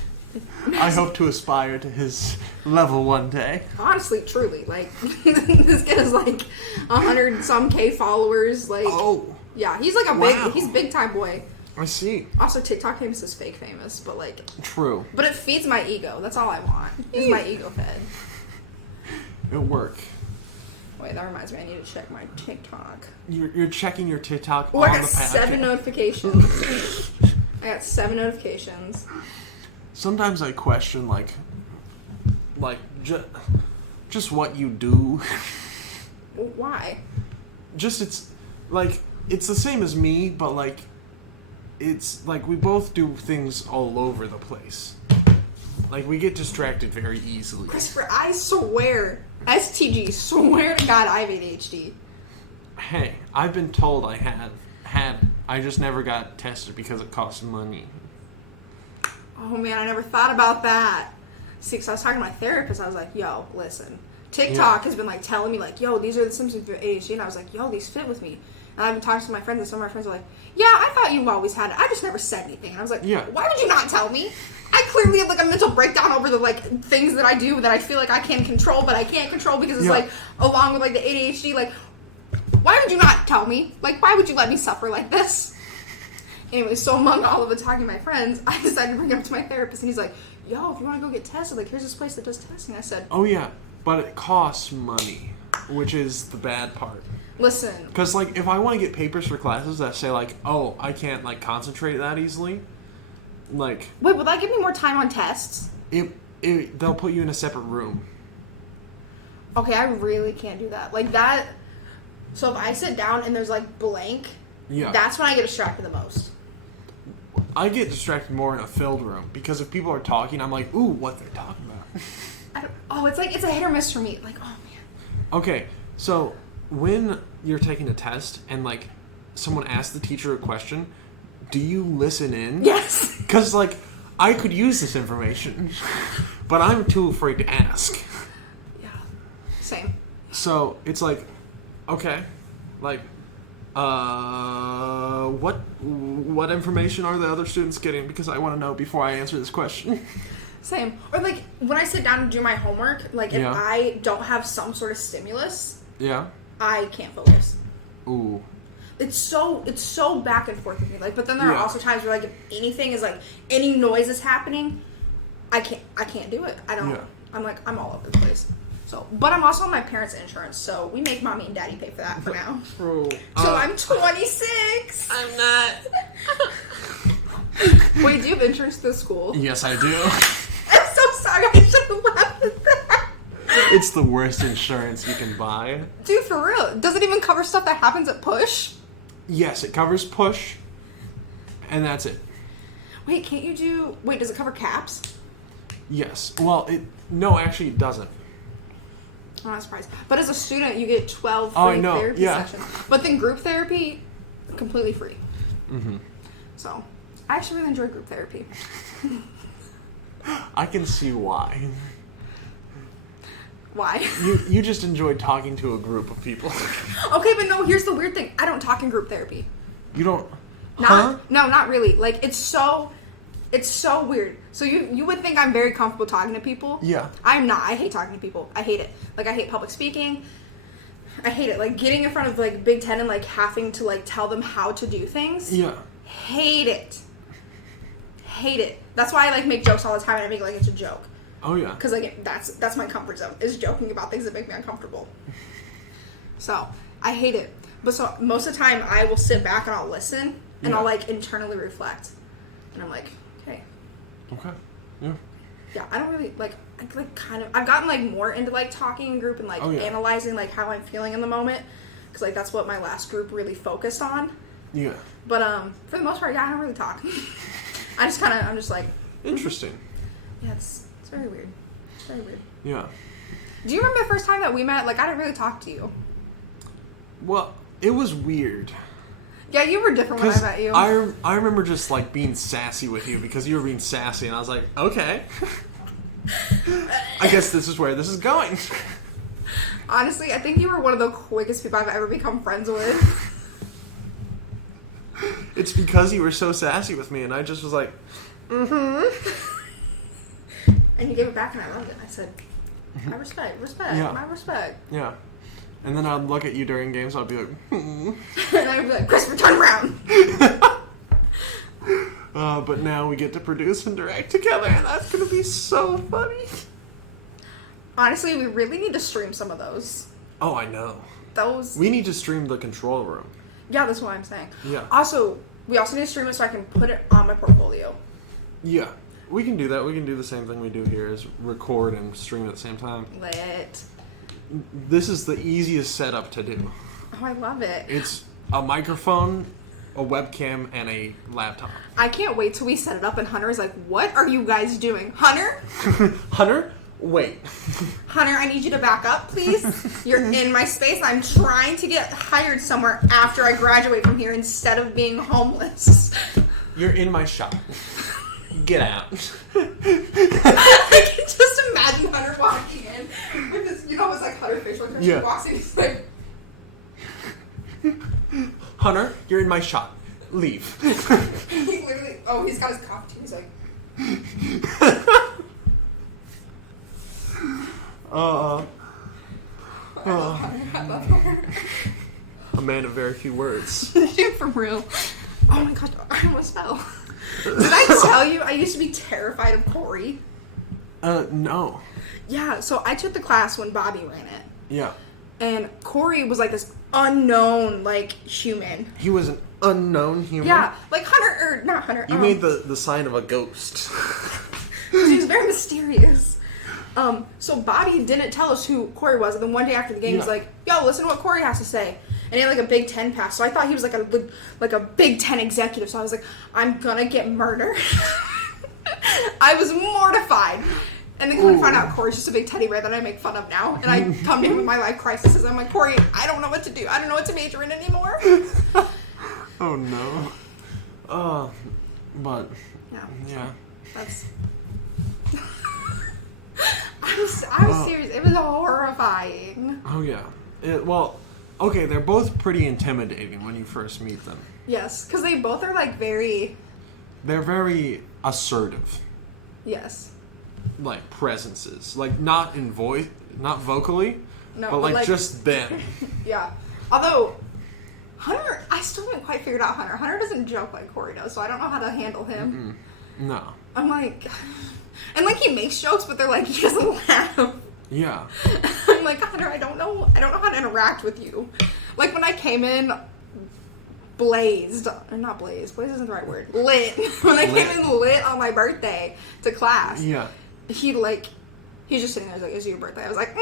I hope to aspire to his level one day. Honestly, truly, like this kid is like 100 some K followers. Like, yeah, he's like he's big time boy. I see. Also, TikTok famous is fake famous, but like true. But it feeds my ego. That's all I want. Is my ego fed. It'll work. Wait, that reminds me. I need to check my TikTok. You're checking your TikTok on the podcast. I got 7 notifications. I got 7 notifications. Sometimes I question, just what you do. Well, why? It's the same as me, but, like, it's, like, we both do things all over the place. Like, we get distracted very easily. Christopher, I swear, STG, swear to God I have ADHD. Hey, I've been told I I just never got tested because it costs money. Oh man, I never thought about that. See, because I was talking to my therapist, I was like, yo, listen, TikTok has been like telling me like, yo, these are the symptoms of ADHD, and I was like, yo, these fit with me. And I've been talking to my friends, and some of my friends are like, yeah, I thought you've always had it. I just never said anything. And I was like, why would you not tell me? I clearly have like a mental breakdown over the like things that I do that I feel like I can control, but I can't control because it's like along with like the ADHD. Like, why would you not tell me? Like, why would you let me suffer like this? Anyway, so among all of the talking to my friends, I decided to bring it up to my therapist, and he's like, yo, if you want to go get tested, like, here's this place that does testing. I said, oh yeah, but it costs money, which is the bad part. Listen. Because, like, if I want to get papers for classes that say, like, oh, I can't, like, concentrate that easily, like... Wait, will that give me more time on tests? They'll put you in a separate room. Okay, I really can't do that. Like, that... So if I sit down and there's, like, blank, that's when I get distracted the most. I get distracted more in a filled room, because if people are talking, I'm like, ooh, what they're talking about. It's like, it's a hit or miss for me. Like, oh, man. Okay, so... when you're taking a test and, like, someone asks the teacher a question, do you listen in? Yes. Because, like, I could use this information, but I'm too afraid to ask. Yeah. Same. So, it's like, okay, like, what information are the other students getting? Because I want to know before I answer this question. Same. Or, like, when I sit down to do my homework, like, if I don't have some sort of stimulus... Yeah. I can't focus. Ooh. It's so back and forth with me. Like, but then there are also times where like if anything is like any noise is happening, I can't do it. I don't. Yeah. I'm like I'm all over the place. So, but I'm also on my parents' insurance, so we make mommy and daddy pay for that for now. True. So I'm 26. I'm not. Wait, do you have insurance through school? Yes, I do. I'm so sorry. I should have laughed at that. It's the worst insurance you can buy. Dude, for real. Does it even cover stuff that happens at push? Yes, it covers push. And that's it. Wait, can't you do... Wait, does it cover caps? Yes. Well, actually it doesn't. I'm not surprised. But as a student, you get 12 free therapy sessions. But then group therapy, completely free. Mm-hmm. So, I actually really enjoy group therapy. I can see why. Why? You just enjoy talking to a group of people. Okay, but no, here's the weird thing. I don't talk in group therapy. You don't... No, not really. Like, it's so weird. So you would think I'm very comfortable talking to people. Yeah. I'm not. I hate talking to people. I hate it. Like, I hate public speaking. I hate it. Like, getting in front of, like, Big Ten and, like, having to, like, tell them how to do things. Yeah. Hate it. Hate it. That's why I, like, make jokes all the time and I make it like it's a joke. Oh, yeah. Because, like, that's my comfort zone, is joking about things that make me uncomfortable. So, I hate it. But so, most of the time, I will sit back and I'll listen, and I'll, like, internally reflect. And I'm like, okay. Okay. Yeah. Yeah, I don't really, like, I've gotten, like, more into, like, talking in group and, like, analyzing, like, how I'm feeling in the moment. Because, like, that's what my last group really focused on. Yeah. But, for the most part, yeah, I don't really talk. I'm just like... Interesting. Yeah, it's very weird. It's very weird. Yeah. Do you remember the first time that we met? Like, I didn't really talk to you. Well, it was weird. Yeah, you were different when I met you. I remember just, like, being sassy with you because you were being sassy, and I was like, okay. I guess this is where this is going. Honestly, I think you were one of the quickest people I've ever become friends with. It's because you were so sassy with me, and I just was like, And you gave it back, and I loved it. I said, my respect, my respect. Yeah. And then I'd look at you during games, I'd be like, And I'd be like, Christopher, turn around! But now we get to produce and direct together, and that's going to be so funny. Honestly, we really need to stream some of those. Oh, I know. We need to stream the control room. Yeah, that's what I'm saying. Yeah. Also, we also need to stream it so I can put it on my portfolio. Yeah. We can do that. We can do the same thing we do here, is record and stream at the same time. Lit. This is the easiest setup to do. Oh, I love it. It's a microphone, a webcam, and a laptop. I can't wait till we set it up and Hunter is like, what are you guys doing? Hunter? Hunter? Wait. Hunter, I need you to back up, please. You're in my space. I'm trying to get hired somewhere after I graduate from here instead of being homeless. You're in my shop. Get out. I can just imagine Hunter walking in with this, you know, it's like Hunter facial expression. Yeah. He walks in, he's like... Hunter, you're in my shop. Leave. He literally... Oh, he's got his coffee too. He's like... I love Hunter. A man of very few words. For real. Oh my gosh, I almost fell. Did I tell you I used to be terrified of Corey? No. Yeah, so I took the class when Bobby ran it. Yeah. And Corey was like this unknown, like, human. He was an unknown human? Yeah, like Hunter, or not Hunter. You made the sign of a ghost. He was very mysterious. So Bobby didn't tell us who Corey was, and then one day after the game, he's like, yo, listen to what Corey has to say. And he had, like, a Big Ten pass, so I thought he was, like a Big Ten executive, so I was like, I'm gonna get murdered. I was mortified. And then we find out Corey's just a big teddy bear that I make fun of now, and I come to him with my life crisis, and I'm like, Corey, I don't know what to do. I don't know what to major in anymore. Oh, no. But, yeah. That's... I was serious. It was horrifying. Oh, yeah. Well, okay, they're both pretty intimidating when you first meet them. Yes, because they both are, like, very... They're very assertive. Yes. Like, presences. Like, not in voice, not vocally, no, but, like, just them. Yeah. Although, Hunter, I still haven't quite figured out Hunter. Hunter doesn't joke like Corey does, so I don't know how to handle him. No. I'm like... And, like, he makes jokes, but they're like, he doesn't laugh. Yeah. I'm like, Hunter, I don't know how to interact with you. Like, when I came in blazed, or not blazed, blaze isn't the right word, lit. When I came in lit on my birthday to class, he's just sitting there, he's like, is it your birthday? I was like,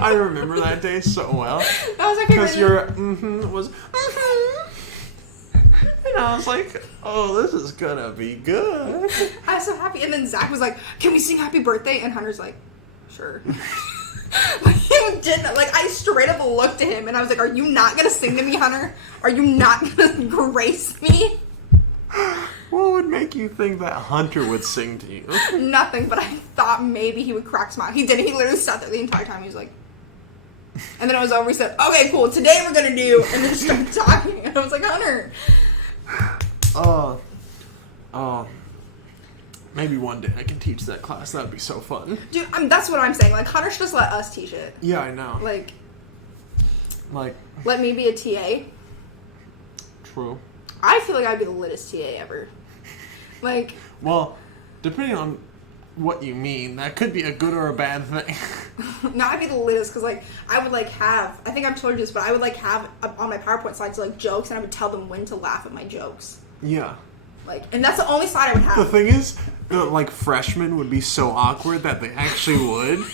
I remember that day so well. That was my favorite. Because your was and I was like, oh, this is gonna be good. I was so happy. And then Zach was like, can we sing happy birthday? And Hunter's like, sure. Like, you didn't. Like, I straight up looked at him and I was like, are you not going to sing to me, Hunter? Are you not going to grace me? What would make you think that Hunter would sing to you? Nothing, but I thought maybe he would crack smile. He didn't. He literally sat there the entire time. He was like... And then it was over. He said, okay, cool. Today we're going to do... And then just started talking. And I was like, Hunter. Maybe one day I can teach that class. That would be so fun. Dude, that's what I'm saying. Like, Hunter should just let us teach it. Yeah, I know. Like... Let me be a TA. True. I feel like I'd be the littest TA ever. Like... Well, depending on what you mean, that could be a good or a bad thing. No, I'd be the littest because, like, I would, like, have... I think I've told you this, but I would, like, have on my PowerPoint slides, like, jokes, and I would tell them when to laugh at my jokes. Yeah. Like, and that's the only slide I would have. The thing is, like, freshmen would be so awkward that they actually would.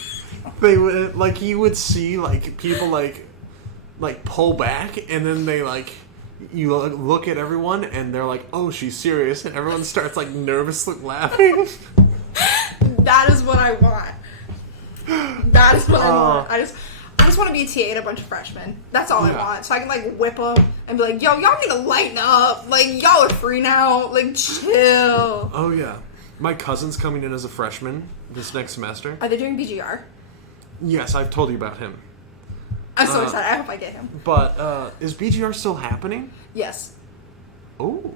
They would, like, you would see, like, people, like pull back, and then they, like... You look at everyone, and they're like, oh, she's serious, and everyone starts, like, nervously laughing. That is what I want. That is what I want. I just want to be a TA to a bunch of freshmen. That's all I want. So I can, like, whip them and be like, yo, y'all need to lighten up. Like, y'all are free now. Like, chill. Oh, yeah. My cousin's coming in as a freshman this next semester. Are they doing BGR? Yes, I've told you about him. I'm so excited. I hope I get him. But, is BGR still happening? Yes. Oh.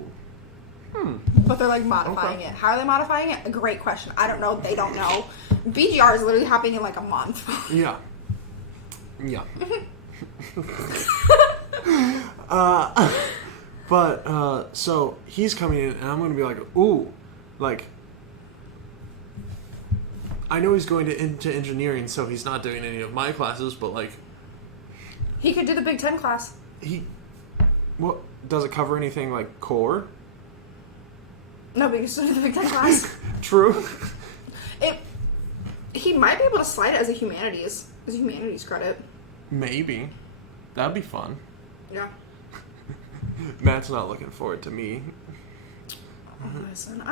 But they're, like, modifying it. How are they modifying it? A great question. I don't know. They don't know. BGR is literally happening in, like, a month. Yeah. Yeah. So he's coming in, and I'm going to be like, ooh, like, I know he's going into engineering, so he's not doing any of my classes, but, like... He could do the Big Ten class. What, does it cover anything, like, core? No, but he can still do the Big Ten class. True. He might be able to slide it as a humanities credit. Maybe. That'd be fun. Yeah. Matt's not looking forward to me. Listen,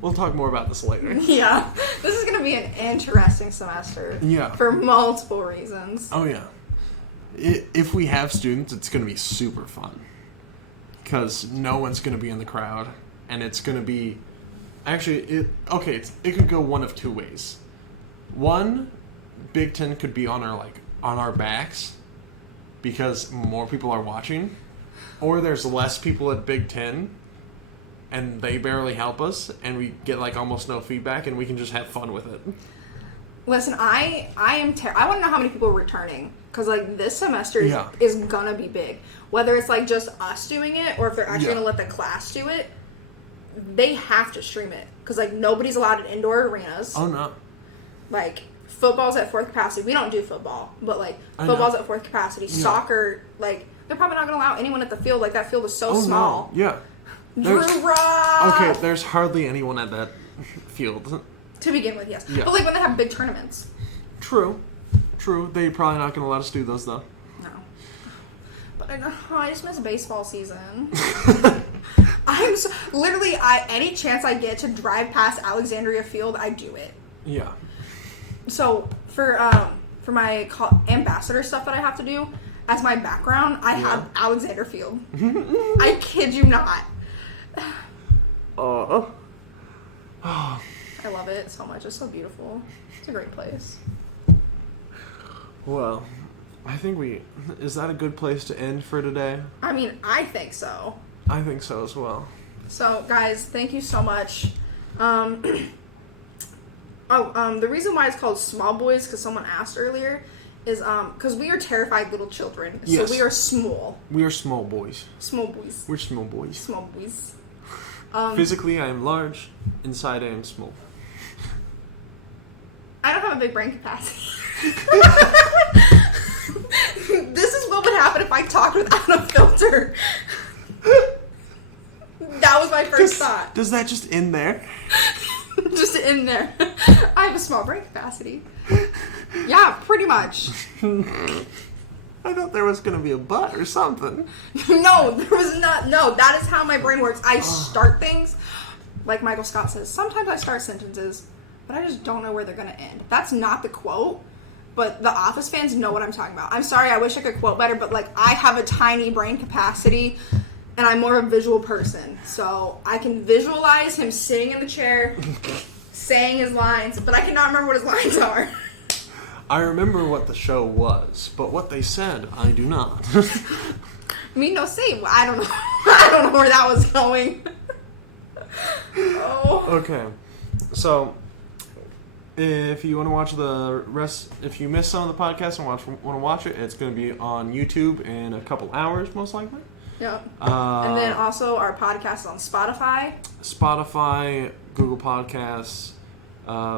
We'll talk more about this later. Yeah. This is going to be an interesting semester. Yeah. For multiple reasons. Oh, yeah. If we have students, it's going to be super fun. Because no one's going to be in the crowd. And it's going to be... Actually, it could go one of two ways. One, Big Ten could be on our backs. Because more people are watching. Or there's less people at Big Ten. And they barely help us, and we get, like, almost no feedback, and we can just have fun with it. Listen, I want to know how many people are returning, because, like, this semester is gonna be big. Whether it's, like, just us doing it, or if they're actually gonna let the class do it, they have to stream it, because, like, nobody's allowed in indoor arenas. Oh, no. Like, football's at fourth capacity. We don't do football, but, like, football's at fourth capacity. Yeah. Soccer, like, they're probably not gonna allow anyone at the field. Like, that field is so small. No. Yeah. Okay, there's hardly anyone at that field. To begin with, yes. Yeah. But, like, when they have big tournaments. True. They're probably not going to let us do those, though. No. But I just miss baseball season. Any chance I get to drive past Alexandria Field, I do it. Yeah. So, for my ambassador stuff that I have to do, as my background, I have Alexander Field. I kid you not. I love it so much. It's so beautiful. It's a great place. Well, I think is that a good place to end for today? I mean, I think so. I think so as well. So, guys, thank you so much. The reason why it's called smol bois, because someone asked earlier, is because we are terrified little children. Yes. So we are smol. We are small boys. Smol bois. We're small boys. Smol bois. Physically, I am large. Inside, I am small. I don't have a big brain capacity. This is what would happen if I talked without a filter. That was my first thought. Does that just end there? Just in there. I have a small brain capacity. Yeah, pretty much. I thought there was going to be a but or something. No, there was not. No, that is how my brain works. I start things, like Michael Scott says, sometimes I start sentences, but I just don't know where they're going to end. That's not the quote, but the Office fans know what I'm talking about. I'm sorry, I wish I could quote better, but like I have a tiny brain capacity and I'm more of a visual person. So I can visualize him sitting in the chair saying his lines, but I cannot remember what his lines are. I remember what the show was, but what they said, I do not. Me no say. I don't know. I don't know where that was going. Oh. Okay. So, if you want to watch the rest, if you missed some of the podcast and want to watch it, it's going to be on YouTube in a couple hours, most likely. Yep. And then also our podcast on Spotify, Google Podcasts,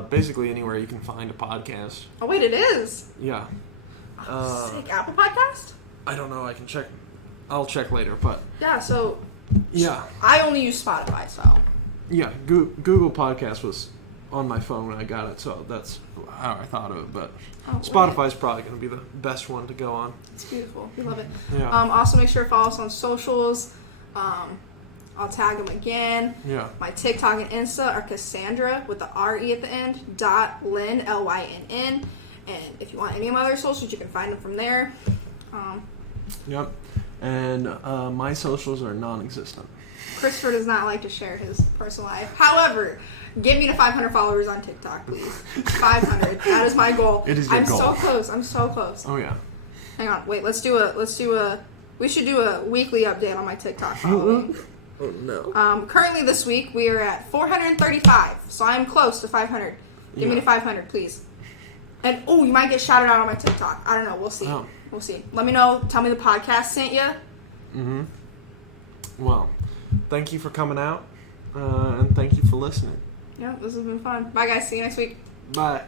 basically anywhere you can find a podcast. Oh, wait, it is? Yeah. Sick. Apple Podcast? I don't know. I can check. I'll check later, but... Yeah, so... Yeah. I only use Spotify, so... Yeah, Google Podcast was on my phone when I got it, so that's how I thought of it, but Spotify's probably going to be the best one to go on. It's beautiful. We love it. Yeah. Also, make sure to follow us on socials. I'll tag them again. Yeah. My TikTok and Insta are Cassandra with the R-E at the end, .Lynn, Lynn. And if you want any of my other socials, you can find them from there. Yep. And my socials are non-existent. Christopher does not like to share his personal life. However, get me to 500 followers on TikTok, please. 500. That is my goal. It is your goal. I'm so close. Oh, yeah. Hang on. Wait, we should do a weekly update on my TikTok following. Oh, no. Currently this week, we are at 435. So I am close to 500. Give me to 500, please. And, you might get shouted out on my TikTok. I don't know. We'll see. Oh. We'll see. Let me know. Tell me the podcast sent you. Mm-hmm. Well, thank you for coming out. And thank you for listening. Yeah, this has been fun. Bye, guys. See you next week. Bye.